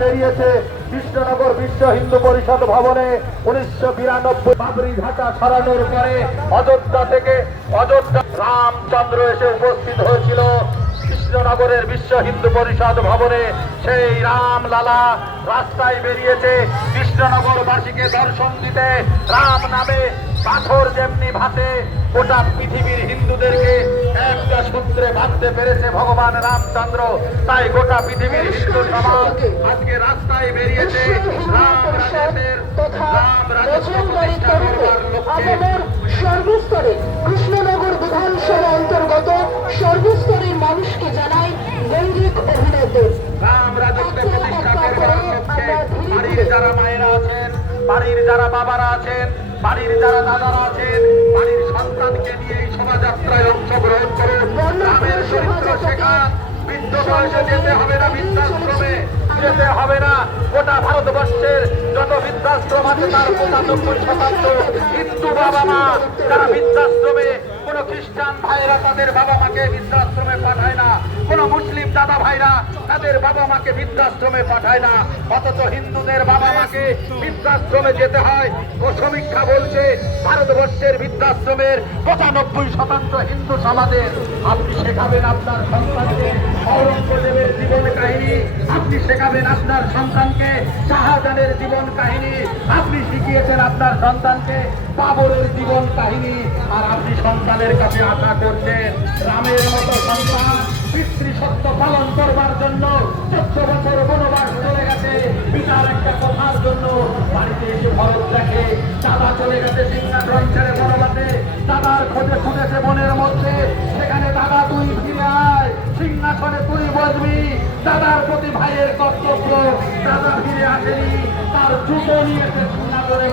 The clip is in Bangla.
বেরিয়েছে কৃষ্ণনগর বিশ্ব হিন্দু পরিষদ ভবনে 1992 বাবরি ঢাকা সরানোর পরে অযোধ্যা থেকে রামচন্দ্র এসে উপস্থিত হয়েছিল কৃষ্ণনগরের বিশ্ব হিন্দু পরিষদ ভবনে। সেই রামলালা রাস্তায় বেরিয়েছে কৃষ্ণনগরবাসীকে দর্শন দিতে। রাম নামে পাথর যেমনি ভাসে, গোটা পৃথিবীর হিন্দুদেরকে একটা সূত্রে বাঁধতে পেরেছে ভগবান রামচন্দ্র। তাই গোটা পৃথিবীর হিন্দু সমাজ আজকে রাস্তায় বেরিয়েছে রাম রাজত্ব প্রতিষ্ঠা করবার লক্ষ্যে। সর্বস্তরে কৃষ্ণনগর বিধানসভা অন্তর্গত সর্বস্তরের মানুষকে জানাই গৈরিক অভিনন্দন। রাম রাজত্ব প্রতিষ্ঠা করবার লক্ষ্যে বাড়ির যারা মায়েরা আছেন, বাড়ির যারা বাবারা আছেন, বাড়ির যারা দাদারা আছেন, বাড়ির সন্তানকে নিয়ে এই শোভাযাত্রায় অংশগ্রহণ করুন। রামের চরিত্র শেখান। বৃদ্ধ বয়সে যেতে হবে না, বৃদ্ধাশ্রমে যেতে হবে না। গোটা ভারতবর্ষের যত বৃদ্ধাশ্রম আছে তার 95% হিন্দু বাবা মা যারা বৃদ্ধাশ্রমে, কোন খ্রিস্টান ভাইরা তাদের বাবা মাকে বৃদ্ধাশ্রমে পাঠায় না, কোন মুসলিম দাদা ভাইরা তাদের বাবা মাকে বৃদ্ধাশ্রমে পাঠায় না, অথচ হিন্দুদের বাবা মাকে বৃদ্ধাশ্রমে যেতে হয়। সমীক্ষা বলছে ভারতবর্ষের বৃদ্ধাশ্রমের 95% হিন্দু সমাজের। আপনি শেখাবেন আপনার সন্তানকে ঔরঙ্গজেবের জীবন কাহিনী, আপনি শেখাবেন আপনার সন্তানকে শাহজাহানের জীবন কাহিনী, আপনি শিখিয়েছেন আপনার সন্তানকে বাবরের জীবন কাহিনী, আর আপনি সন্তানের কাছে আশা করছেন রামের মতো সন্তান পিতৃসত্য পালন করবার জন্য 14 বছর বনবাস চলে গেছে পিতার একটা কথার জন্য। বাড়িতে এসে ভরত দেখে দাদা চলে গেছে সিংহাসন ছেড়ে বনবাসে, দাদার খোঁজে ছুটেছে বনের মধ্যে, সেখানে দাদা তুই ফিরে আয়, সিংহাসনে তুই বসবি। দাদার প্রতি ভাইয়ের কর্তব্য, দাদা ফিরে আসেনি, তার জুতো নিয়েছে সিংহাসনে।